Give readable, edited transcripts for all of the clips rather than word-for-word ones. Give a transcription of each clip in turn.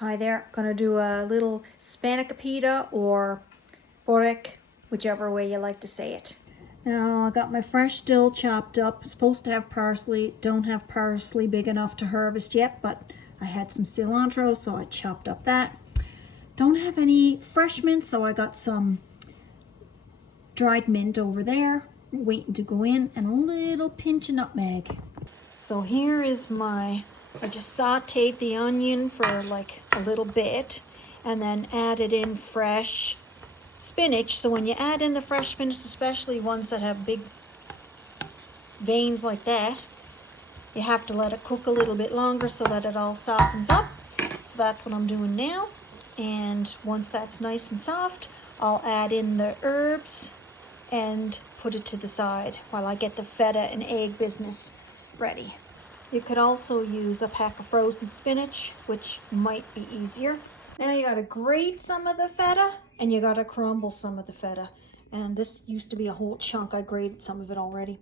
Hi there, gonna do a little spanakopita or Borek, whichever way you like to say it. Now I got my fresh dill chopped up, supposed to have parsley, don't have parsley big enough to harvest yet, but I had some cilantro, so I chopped up that. Don't have any fresh mint, so I got some dried mint over there, waiting to go in, and a little pinch of nutmeg. So here is I just sauteed the onion for like a little bit and then added in fresh spinach. So when you add in the fresh spinach, especially ones that have big veins like that, you have to let it cook a little bit longer so that it all softens up. So that's what I'm doing now. And once that's nice and soft, I'll add in the herbs and put it to the side while I get the feta and egg business ready. You could also use a pack of frozen spinach, which might be easier. Now you gotta grate some of the feta and you gotta crumble some of the feta. And this used to be a whole chunk. I grated some of it already.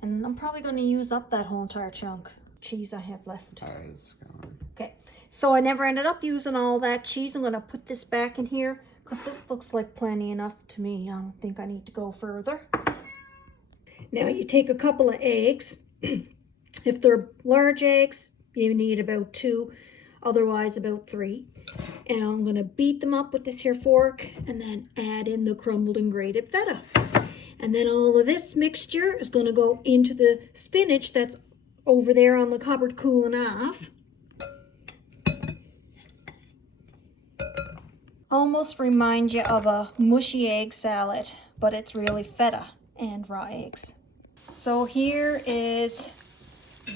And I'm probably gonna use up that whole entire chunk. Cheese I have left. It's gone. Okay, so I never ended up using all that cheese. I'm gonna put this back in here because this looks like plenty enough to me. I don't think I need to go further. Now you take a couple of eggs. If they're large eggs, you need about 2, otherwise about 3. And I'm gonna beat them up with this here fork and then add in the crumbled and grated feta. And then all of this mixture is gonna go into the spinach that's over there on the cupboard cooling off. Almost remind you of a mushy egg salad, but it's really feta and raw eggs. So here is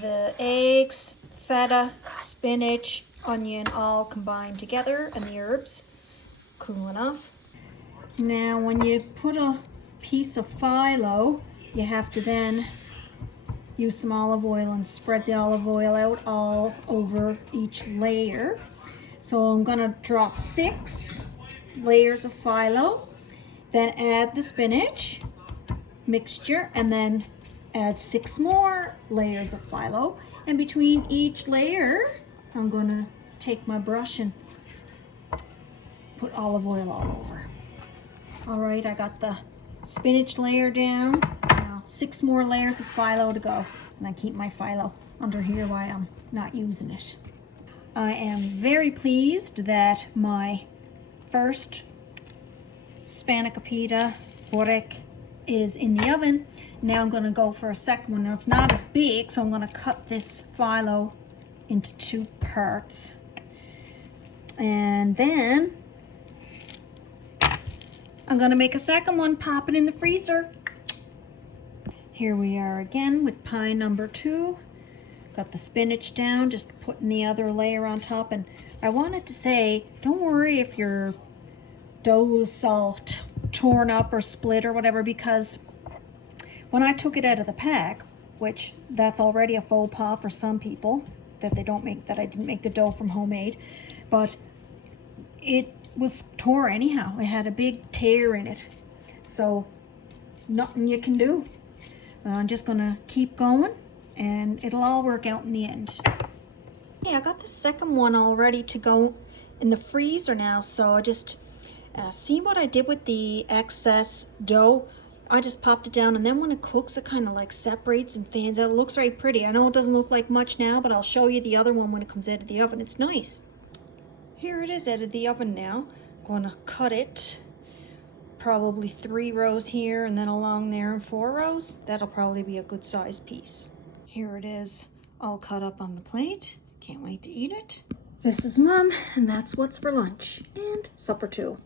the eggs, feta, spinach, onion all combined together, and the herbs cooling off. Now when you put a piece of phyllo, you have to then use some olive oil and spread the olive oil out all over each layer. So I'm gonna drop 6 layers of phyllo, then add the spinach mixture, and then add 6 more layers of phyllo. And between each layer, I'm gonna take my brush and put olive oil all over. All right, I got the spinach layer down. Now 6 more layers of phyllo to go. And I keep my phyllo under here while I'm not using it. I am very pleased that my first spanakopita Borek is in the oven. Now I'm going to go for a second one. Now it's not as big, so I'm going to cut this phyllo into 2 parts. And then I'm going to make a second one, pop it in the freezer. Here we are again with pie number 2. Got the spinach down, just putting the other layer on top. And I wanted to say, don't worry if your dough is all torn up or split or whatever, because when I took it out of the pack, which that's already a faux pas for some people, that they don't make, that I didn't make the dough from homemade, but it was tore anyhow. It had a big tear in it. So nothing you can do. I'm just gonna keep going and it'll all work out in the end. Yeah, I got the second one all ready to go in the freezer now, so I just see what I did with the excess dough. I just popped it down, and then when it cooks, it kind of like separates and fans out. It looks very pretty. I know it doesn't look like much now, but I'll show you the other one when it comes out of the oven. It's nice. Here it is out of the oven now. I'm going to cut it. Probably 3 rows here and then along there and 4 rows. That'll probably be a good size piece. Here it is, all cut up on the plate. Can't wait to eat it. This is Mom, and that's what's for lunch and supper too.